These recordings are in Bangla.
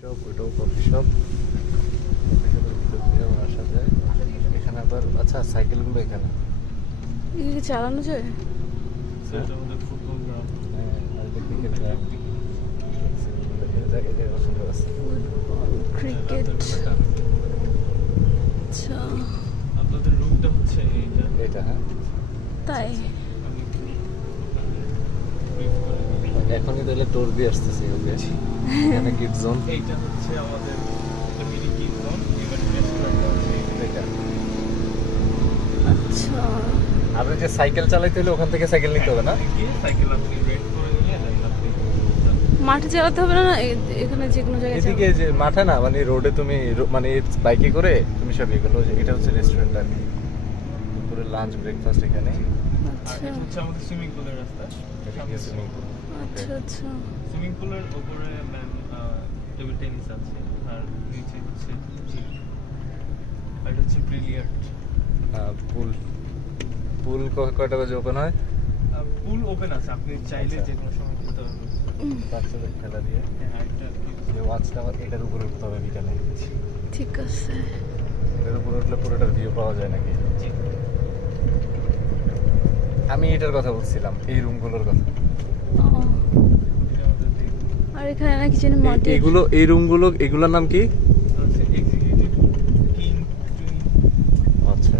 শপ, ওইটাও কফি শপ। কফি শপের ভিতর দিয়ে আবার আসা যায়। এখানে আবার আচ্ছা সাইকেলগুলো এখানে এগুলো কি চালানো যায়? হ্যাঁ, আর এটা ক্রিকেট গ্রাউন্ড। এই জায়গাটা সুন্দর আছে। ক্রিকেট। আচ্ছা আপনাদের রুমটা হচ্ছে এইটা। এটা হ্যাঁ, তাই আমি একটু brief করে দিই। এখনই তাহলে টোর দিয়ে আসতেছি। ওকে, এখানে কিড জোন। এইটা হচ্ছে আমাদের একটা মিনি কিড জোন। এবার রেস্টুরেন্ট আছে এটা আচ্ছা আপনি যে সাইকেল চালাইতে হলে ওখান থেকে সাইকেল নিতে হবে না? গিয়ে সাইকেল আপনি রেন্ট করে নিয়ে দেন আপনি মাঠে চালাতে হবে না, এখানে যে কোনো জায়গায় এদিকে যে মাঠে না, মানে রোডে তুমি মানে বাইকে করে তুমি সব এগুলো, এটা হচ্ছে রেস্টুরেন্ট আর কি। দুপুরে লাঞ্চ ব্রেকফাস্ট এখানে। আর আচ্ছা এটা হচ্ছে আমাদের সুইমিং পুলের রাস্তা। এটা কি সুইমিং পুল? আচ্ছা আচ্ছা সুইমিং পুলের উপরে ম্যাম টেবিল টেনিস আছে আর নিচে হচ্ছে জিম। আর এটা হচ্ছে ব্রিলিয়ার্ট। পুল পুল কয়টা বাজে ওপেন হয়? পুল ওপেন আছে, আপনি চাইলে আচ্ছা। যে কোনো সময় করতে পারবেন। বাচ্চাদের খেলা দিয়ে। হ্যাঁ আরেকটা যে ওয়াচ টাওয়ার, এটার উপরে উঠতে হবে বিকালে। ঠিক আছে। এটার উপরে উঠলে পুরোটার ভিউ পাওয়া যায় নাকি? জি। আমি এটার কথা বলছিলাম, এই রুমগুলোর কথা। ও, এটা আমাদের দেখুন আর এখানে নাকি জানি মাটির এগুলো, এই রুমগুলো, এগুলোর নাম কি? হচ্ছে এক্সিকিউটিভ কিং টুইন। আচ্ছা,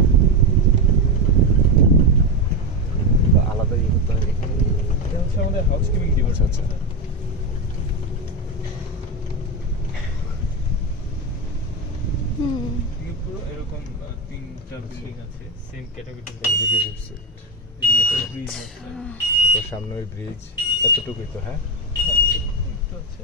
আলাদা ইয়ে করতে হবে এখানে। এটা হচ্ছে আমাদের হাউসকিপিং আচ্ছা ডিপার্টমেন্ট। আচ্ছা। হুম এদিকে পুরো এরকম তিনটা বিল্ডিং আছে same category. Executive sweet. Bridge আছে। তো সামনে ওই ব্রিজ, এতটুকুই তো হ্যাঁ। তো আছে